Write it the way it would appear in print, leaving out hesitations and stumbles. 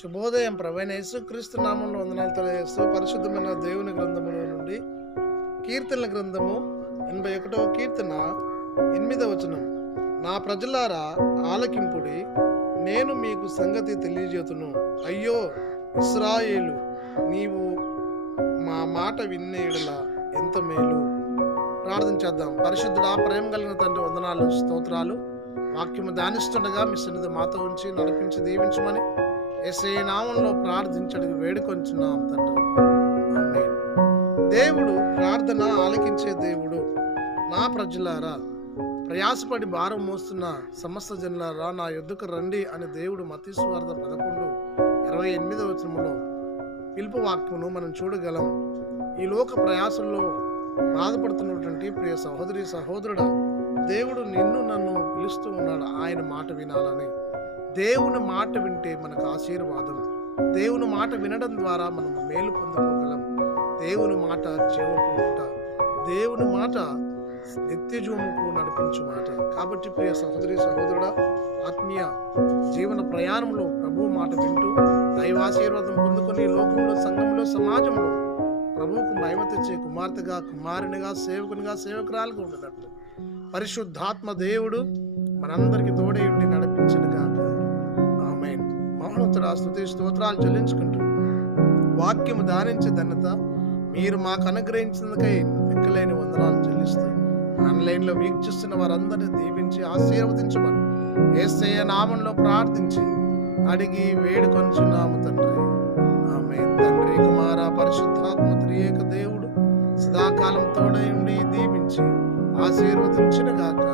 శుభోదయం. ప్రవైన యేసుక్రీస్తు నామంలో వందనాలు తెలియజేస్తూ పరిశుద్ధమైన దేవుని గ్రంథములో నుండి కీర్తనల గ్రంథము 81వ కీర్తన 8వ వచనం. నా ప్రజలారా ఆలకింపుడి, నేను మీకు సంగతి తెలియజేతును. అయ్యో ఇశ్రాయేలు, నీవు మా మాట వినే యెడల ఎంత మేలు. ప్రార్థన చేద్దాం. పరిశుద్ధుడా, ప్రేమ కలిగిన తండ్రి, వందనాలు, స్తోత్రాలు. వాక్యము ధ్యానిస్తుండగా మీ సన్నిధి మాతో ఉంచి నడిపించి దీవించమని యేసయ్య నామంలో ప్రార్థించడి వేడుకొంచున్నాం తండ్రి. ఆమేన్. దేవుడు ప్రార్థన ఆలకించే దేవుడు. నా ప్రజలారా, ప్రయాసపడి భారం మోస్తున్న సమస్త జనులారా నా యొద్దకు రండి అని దేవుడు మత్తయి సువార్త 11:28 వచనంలో పిలుపు వాక్యమును మనం చూడగలం. ఈ లోక ప్రయాసంలో బాధపడుతున్నటువంటి ప్రియ సహోదరి సహోదరుడా, దేవుడు నిన్ను నన్ను పిలుస్తూ ఉన్నాడు ఆయన మాట వినాలని. దేవుని మాట వింటే మనకు ఆశీర్వాదం. దేవుని మాట వినడం ద్వారా మనం మేలు పొందుకోగలం. దేవుని మాట జీవపు మాట, దేవుని మాట నిత్యజీవముకు నడిపించు మాట. కాబట్టి ప్రియ సహోదరి సహోదరుడా, ఆత్మీయ జీవన ప్రయాణంలో ప్రభు మాట వింటూ దైవాశీర్వాదం పొందుకొని లోకంలో, సంఘంలో, సమాజంలో ప్రభువుకు మహిమ తెచ్చే కుమార్తెగా, కుమారునిగా, సేవకునిగా, సేవకురాలుగా ఉండేటట్లు పరిశుద్ధాత్మ దేవుడు మనందరికీ తోడే ఉండి నడిపించను గాక. ఆమేన్. మహోన్నతుడా, స్తుతి స్తోత్రాలు చెల్లించుకుంటూ వాక్యము ధ్యానించే ధన్యత మీరు మాకు అనుగ్రహించినందుకై లెక్కలేని వందనాలు చెల్లిస్తూ ఆన్లైన్లో వీక్షిస్తున్న వారందరినీ దీవించి ఆశీర్వదించమని యేసయ్య నామంలో ప్రార్థించి అడిగి వేడుకొంచున్నాము తండ్రి. ఆమేన్. తండ్రి, కుమార, పరిశుద్ధాత్మ త్రియేక దేవుడు సదాకాలం తోడై ఉండి దీవించి ఆశీర్వదించును గాక.